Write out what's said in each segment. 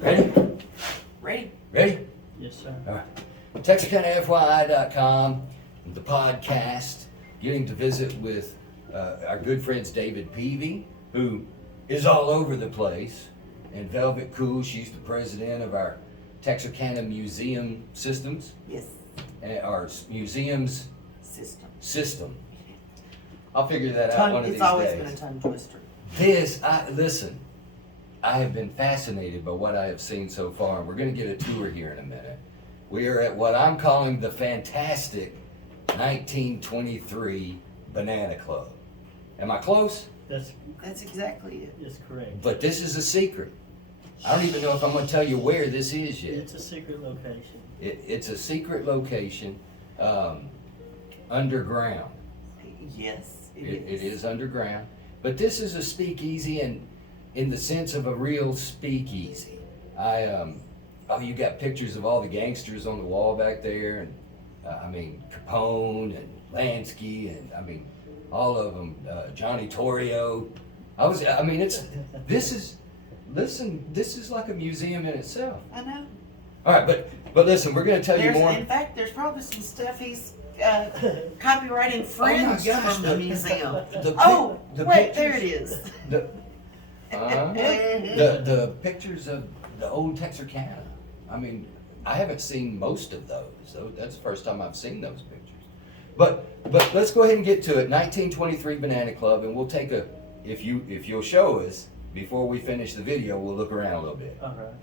Ready? Ready? Ready? Yes, sir. All right. TexarkanaFYI.com, the podcast, getting to visit with our good friends David Peavy, who is all over the place, and Velvet Cool. She's the president of our Texarkana Museum Systems, Yes. our museums System. I'll figure that out one of these It's always days. been a tongue twister. Listen, I have been fascinated by what I have seen so far, and we're going to get a tour here in a minute. We are at what I'm calling the fantastic 1923 Banana Club. Am I close? That's exactly it. is correct. But this is a secret. I don't even know if I'm going to tell you where this is yet. It's a secret location. It's a secret location, underground. Yes, It is underground. But this is a speakeasy in the sense of a real speakeasy. You got pictures of all the gangsters on the wall back there, and Capone and Lansky, and all of them, Johnny Torrio. This is like a museum in itself. I know. All right, but listen, we're going to tell you more. In fact, there's probably some stuff he's copyrighting friends gosh, from the museum. The Wait, pictures- there it is. The pictures of the old Texarkana. I haven't seen most of those. So that's the first time I've seen those pictures. But let's go ahead and get to it. 1923 Banana Club, and we'll take if you'll show us before we finish the video, we'll look around a little bit. All right.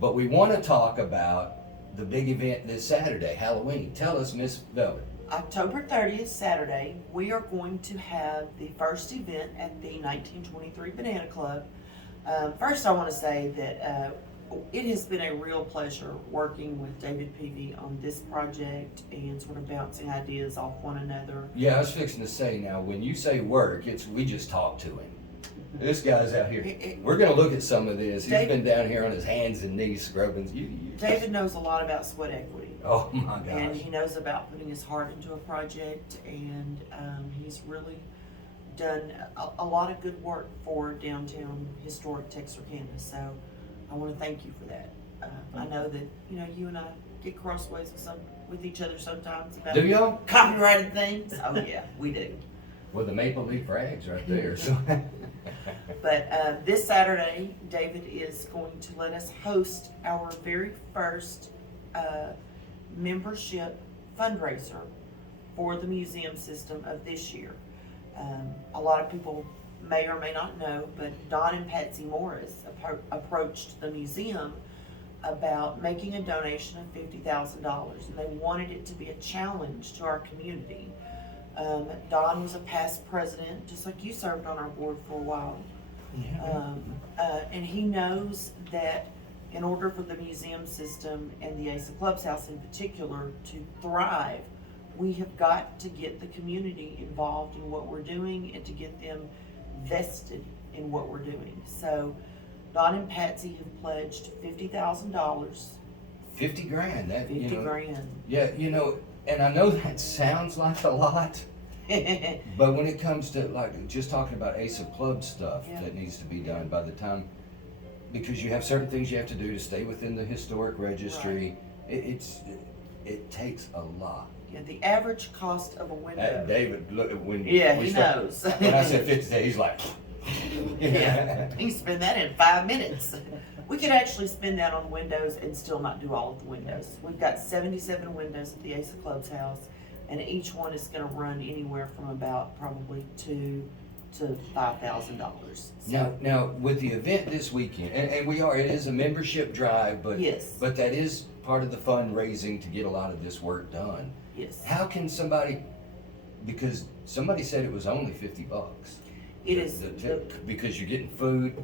But we want to talk about the big event this Saturday, Halloween. Tell us, Miss Velvet. October 30th, Saturday, we are going to have the first event at the 1923 Banana Club. First, I want to say that it has been a real pleasure working with David Peavy on this project and sort of bouncing ideas off one another. Yeah, I was fixing to say now, when you say work, we just talk to him. This guy's out here. We're going to look at some of this. He's been down here on his hands and knees scrubbing. David knows a lot about sweat equity. Oh my gosh. And he knows about putting his heart into a project, and he's really done a lot of good work for downtown historic Texarkana. So I want to thank you for that. I know that you and I get crossways with each other sometimes about Do y'all? copyrighted things. Oh yeah, we do. Well, the maple leaf rags right there. So. But this Saturday, David is going to let us host our very first membership fundraiser for the museum system of this year. A lot of people may or may not know, but Don and Patsy Morris approached the museum about making a donation of $50,000, and they wanted it to be a challenge to our community. Don was a past president, just like you served on our board for a while. Yeah. And he knows that in order for the museum system and the Asa Clubs House in particular to thrive, we have got to get the community involved in what we're doing and to get them vested in what we're doing. So Don and Patsy have pledged $50,000. $50,000. That $50,000. Yeah, and I know that sounds like a lot. But when it comes to just talking about Asa Club stuff that needs to be done by the time, because you have certain things you have to do to stay within the historic registry, right. It takes a lot. Yeah, the average cost of a window. David, look when he knows. When I said 50, he's like, yeah, you can spend that in 5 minutes. We could actually spend that on windows and still not do all of the windows. We've got 77 windows at the Asa Clubs House, and each one is going to run anywhere from about probably $2,000 to $5,000. Now with the event this weekend, and it is a membership drive, but yes, but that is part of the fundraising to get a lot of this work done. Yes. How can somebody? Because somebody said it was only $50. It is because you're getting food.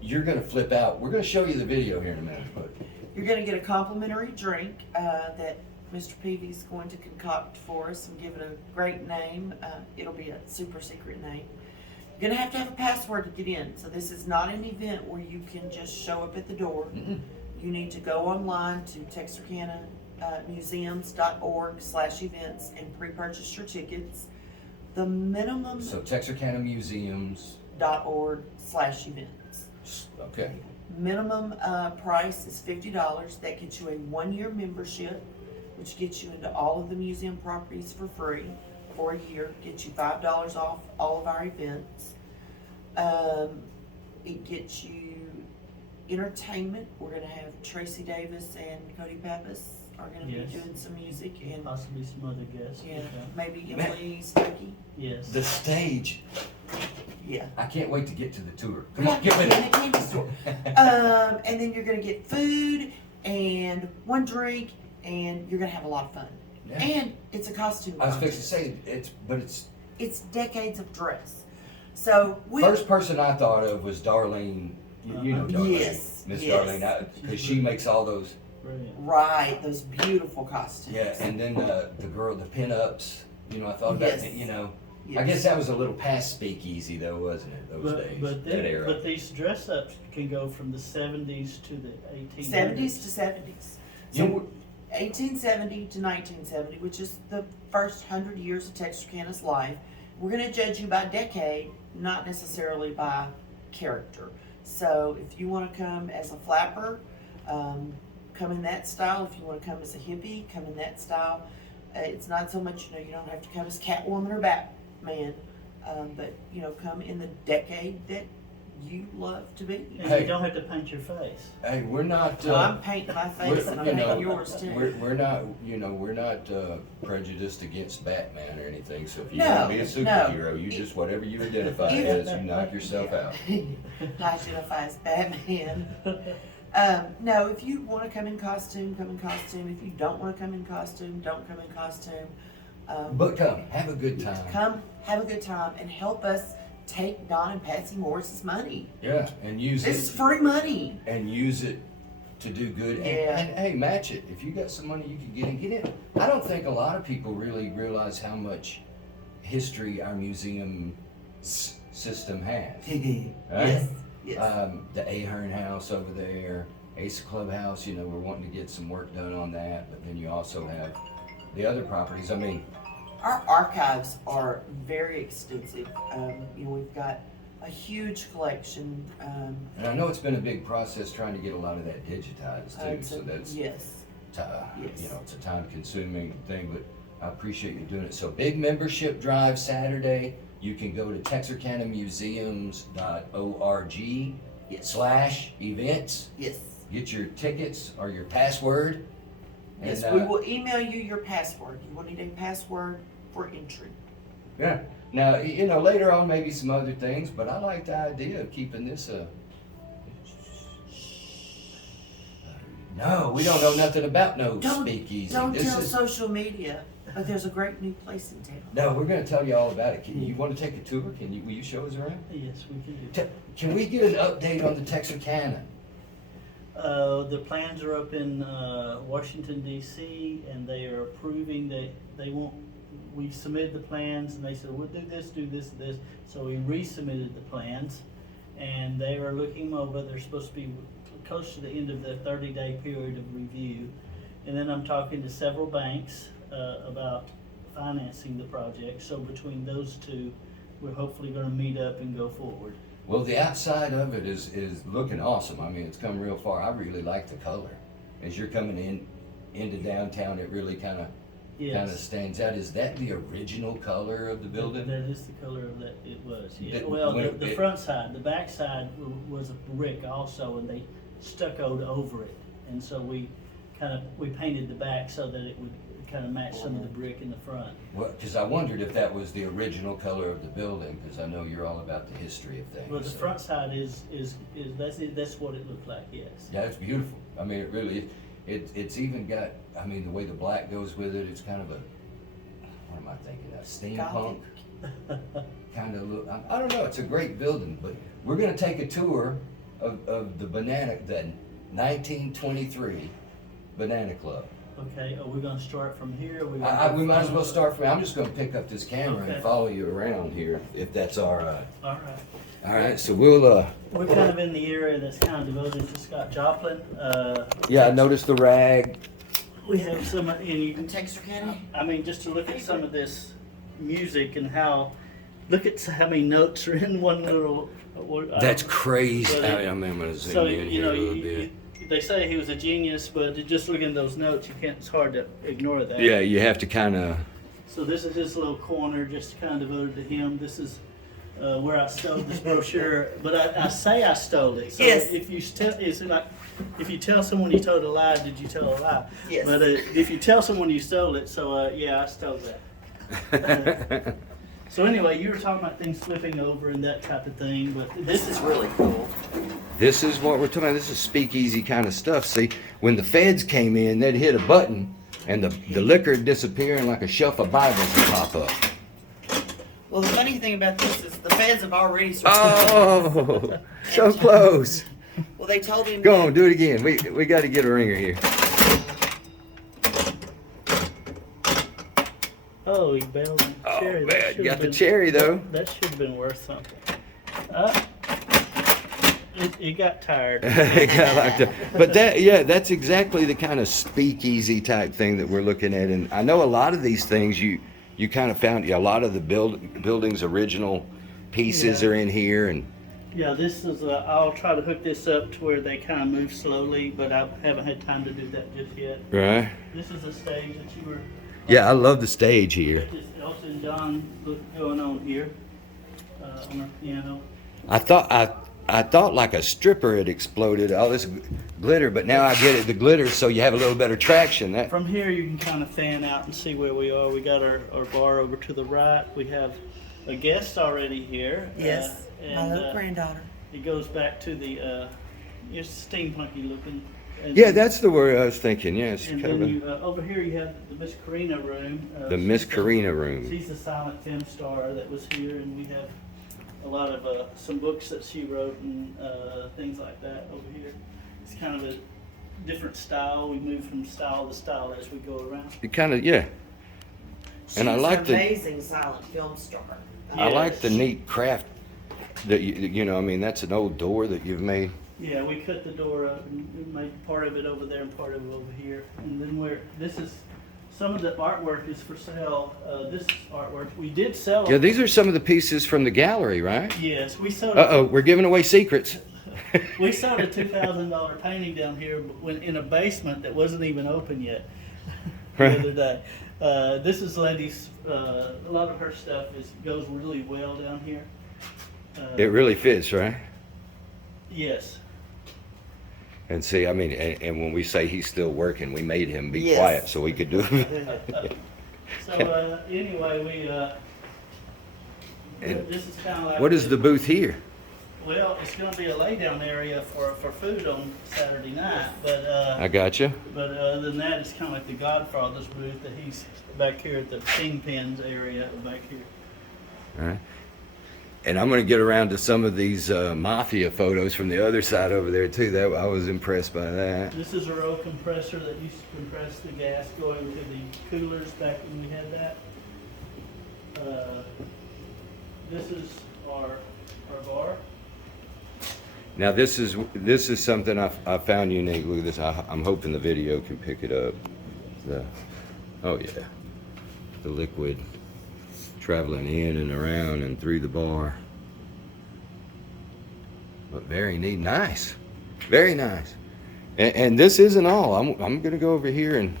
You're going to flip out. We're going to show you the video here in a minute, but you're going to get a complimentary drink that Mr. Peavy's going to concoct for us and give it a great name. It'll be a super secret name. You're going to have a password to get in. So this is not an event where you can just show up at the door. Mm-mm. You need to go online to Texarkana museums.org/events and pre-purchase your tickets. The minimum so Texarkana Museums .org/events. Okay. Minimum price is $50. That gets you a 1-year membership, which gets you into all of the museum properties for free for a year. Gets you $5 off all of our events. It gets you entertainment. We're gonna have Tracy Davis and Cody Pappas are gonna Yes. be doing some music, and Possibly some other guests. yeah, Okay. maybe Emily Stuckey. Yes. The stage, Yeah. I can't wait to get to the tour. Come Yeah, on, give in me the candy store. And then you're gonna get food and one drink, and you're gonna have a lot of fun. Yeah. And it's a costume I was fixing contest. to say, it's, It's decades of dress. So we first person I thought of was Darlene, you know Darlene. Yes, Miss yes. Darlene, because she makes all those, Brilliant. right, those beautiful costumes. yeah, and then the girl, the pinups, you know, I thought about Yes. it, you know. Yes. I guess that was a little past speakeasy though, wasn't it, those days, that era. But these dress ups can go from the 70s to the 1800s. 70s to 70s. So You- we're 1870 to 1970, which is the first 100 years of Texarkana's life. We're going to judge you by decade, not necessarily by character. So if you want to come as a flapper, come in that style. If you want to come as a hippie, come in that style. It's not so much, you don't have to come as Catwoman or Batman, but, come in the decade that you love to be. And Hey. you don't have to paint your face. Hey, we're not, So I'm painting my face and I'm painting yours too. we're not prejudiced against Batman or anything, so if you No, want to be a no. superhero, you just, whatever you identify as, you knock yourself out. I identify as Batman. No, if you want to come in costume, come in costume. If you don't want to come in costume, don't come in costume. But come, have a good time. Come, have a good time, and help us take Don and Patsy Morris's money. Yeah, and use This is it, free money. and use it to do good, Yeah. and hey, match it. If you got some money you can get in. I don't think a lot of people really realize how much history our museum system has. Right? Yes, yes. The Ahern House over there, Ace Clubhouse, we're wanting to get some work done on that, but then you also have the other properties. I mean, Our archives are very extensive. We've got a huge collection. and I know it's been a big process trying to get a lot of that digitized too, so that's, yes. Yes. it's a time consuming thing, but I appreciate you doing it. So big membership drive Saturday. You can go to texarkanamuseums.org Yes. /events. Yes. Get your tickets or your password. Yes, And, we will email you your password. You will need a password for entry. Yeah. Now, later on, maybe some other things, but I like the idea of keeping this No, we don't know nothing about no speakeasy. Don't This tell is, social media, but there's a great new place in town. no, we're gonna tell you all about it. You want to take a tour? Will you show us around? Yes, we can do that. Can we get an update on the Texarkana? The plans are up in Washington DC, and they are approving. They want. We submitted the plans, and they said we'll do this, this. So we resubmitted the plans, and they are looking them over. They're supposed to be close to the end of their 30-day period of review, and then I'm talking to several banks about financing the project. So between those two, we're hopefully going to meet up and go forward. Well, the outside of it is looking awesome. I mean, it's come real far. I really like the color. As you're coming into downtown, it really kind of stands out. Is that the original color of the building? That is the color of that. It was. Yeah. Did- Well, when the it- front side, the back side was a brick also, and they stuccoed over it, and so we painted the back so that it would kind of match some of the brick in the front. Well, because I wondered if that was the original color of the building, because I know you're all about the history of things. Well, the so- front side is that's what it looked like. Yes. Yeah, it's beautiful. I mean, it really, it's even got, I mean, the way the black goes with it, it's kind of what am I thinking of? Steampunk kind of look. I don't know, it's a great building, but we're gonna take a tour of the 1923 Banana Club. Okay. Are we going to start from here? Or We might as well start from, I'm just gonna pick up this camera Okay. and follow you around here, if that's all right. All right. All right, so we'll, We're kind of in the area that's kind of devoted to Scott Joplin. yeah, I noticed the rag. We have some, and you can Texarkana? I mean, just to look at some of this music and how look at how many notes are in one little. That's crazy. but I'm gonna zoom So in you here know, a little bit. they say he was a genius, but just looking at those notes, you can't. It's hard to ignore that. Yeah, you have to kind of. So this is his little corner, just kind of devoted to him. This is where I stole this brochure, but I say I stole it. So Yes. if you it's like if you tell someone you told a lie, did you tell a lie? Yes. But if you tell someone you stole it, so yeah, I stole that. So anyway, you were talking about things flipping over and that type of thing, but this is really cool. This is what we're talking about. This is speakeasy kind of stuff. See, when the feds came in, they'd hit a button and the liquor would disappear and like a shelf of Bibles would pop up. Well, the funny thing about this is the feds have already started. Oh, so close. Well, they told him. Go on, do it again. We got to get a ringer here. Oh, he bailed on the Oh cherry. That man, should've you got the been- cherry though. That should have been worth something. It got tired. It got like that. But that's exactly the kind of speakeasy type thing that we're looking at. And I know a lot of these things you kind of found. A lot of the building's original pieces Yeah. are in here, and Yeah, this is. I'll try to hook this up to where they kind of move slowly, but I haven't had time to do that just yet. right. This is a stage that you were. Yeah, I love the stage here. This Elton John going on here on our piano. I thought like a stripper had exploded. All this glitter, but now I get it. The glitter, so you have a little better traction. That From here, you can kind of fan out and see where we are. We got our bar over to the right. We have a guest already here. Yes, my and little granddaughter. it goes back to the it's steampunky looking. And yeah, that's the word I was thinking. Yeah, it's And kind then of you, over here you have the Miss Karina room. the Miss she's Karina room. She's a silent film star that was here, and we have a lot of some books that she wrote and things like that over here. It's kind of a different style. We move from style to style as we go around. It kind of yeah. And I She's like an the- amazing silent film star. I like Yes. the neat craft that you know. I mean, that's an old door that you've made. Yeah, we cut the door up and made part of it over there and part of it over here. And then this is, some of the artwork is for sale. This artwork, we did sell. Yeah, these are some of the pieces from the gallery, right? Yes, we sold. We're giving away secrets. We sold a $2,000 painting down here in a basement that wasn't even open yet the other day. This is Letty's. A lot of her stuff goes really well down here. It really fits, right? Yes. And see, I mean, and when we say he's still working, we made him be Yes. quiet so we could do it. So anyway, And this is kind of like. What is the booth here? Well, it's going to be a lay down area for food on Saturday night, but I gotcha. other than that, it's kind of like the Godfather's booth that he's back here at the Kingpins area back here. All right. And I'm going to get around to some of these mafia photos from the other side over there too. That I was impressed by that. This is a row compressor that used to compress the gas going to the coolers back when we had that. This is our bar. Now this is something I found unique. Look at this. I'm hoping the video can pick it up. Oh yeah, the liquid traveling in and around and through the bar. But very neat, nice, very nice. And this isn't all. I'm gonna go over here and.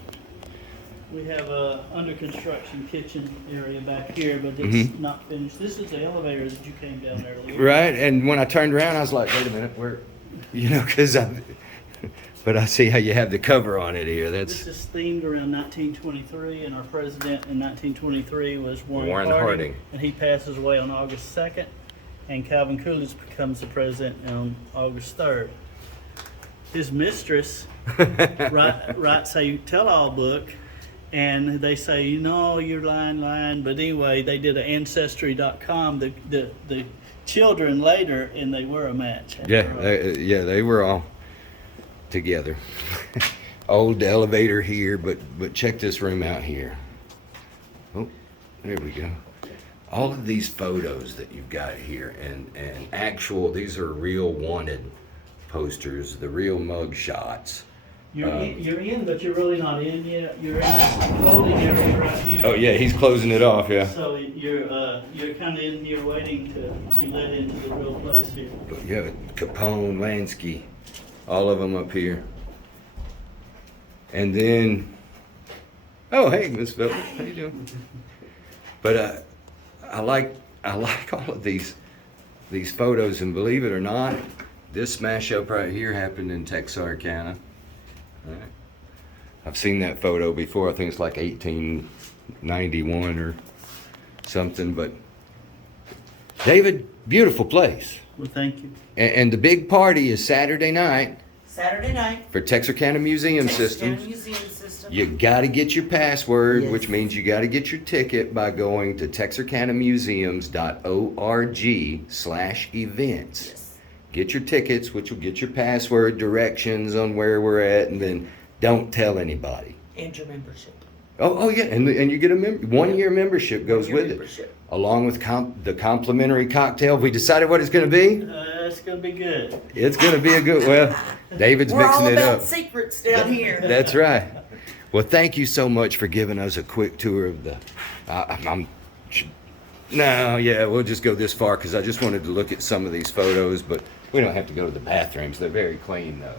We have a under construction kitchen area back here, but it's Mhm. not finished. This is the elevator that you came down earlier. Right, and when I turned around, I was like, wait a minute, but I see how you have the cover on it here. This That's is themed around 1923, and our president in 1923 was Warren Harding. Harding, and he passes away on August 2nd, and Calvin Coolidge becomes the president on August 3rd. His mistress writes a tell-all book, and they say, you know, you're lying, but anyway, they did an Ancestry.com, the children later, and they were a match. They were all together. Old elevator here, but check this room out here. Oh, there we go. All of these photos that you've got here, and these are real wanted posters, the real mug shots. You're in, but you're really not in yet. You're in this folding area right here. Oh yeah, he's closing it off. Yeah. So you're kind of in here waiting to be let into the real place here. Yeah, Capone, Lansky, all of them up here. And then, oh hey, Miss Phillips, how you doing? But I like all of these photos, and believe it or not, this smash up right here happened in Texarkana. All right. I've seen that photo before. I think it's like 1891 or something. But David, beautiful place. Well, thank you. And the big party is Saturday night Saturday night. for Texarkana Museum Texarkana Systems. Museum System. You got to get your password, Yes. which means you got to get your ticket by going to texarkanamuseums.org/events. Yes. Get your tickets, which will get your password, directions on where we're at, and then don't tell anybody. And your membership. Oh yeah, and you get a 1-year membership goes Your with it, membership. along with the complimentary cocktail. We decided what it's going to be. It's gonna be good. It's going to be a good. Well, David's We're mixing all it about up. secrets down here. That's right. Well, thank you so much for giving us a quick tour of the. We'll just go this far because I just wanted to look at some of these photos, but we don't have to go to the bathrooms. They're very clean, though.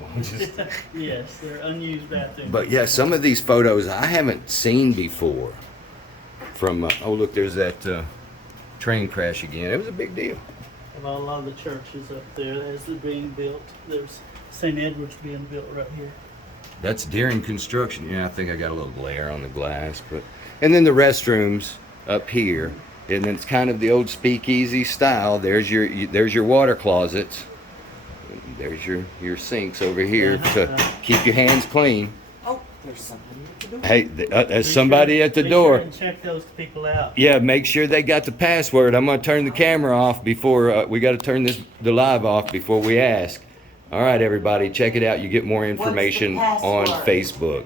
Yes, they're unused bathrooms. But yeah, some of these photos I haven't seen before. From oh look, there's that train crash again. It was a big deal. About a lot of the churches up there as they're being built. There's St. Edward's being built right here. That's during construction. Yeah, I think I got a little glare on the glass, but and then the restrooms up here, and then it's kind of the old speakeasy style. There's your water closets. There's your sinks over here to keep your hands clean. Oh, there's somebody at the door. Hey, there's somebody at the Be door. Sure and check those people out. Yeah, make sure they got the password. I'm gonna turn the camera off before we got to turn the live off before we ask. All right, everybody, check it out. You get more information on password? Facebook.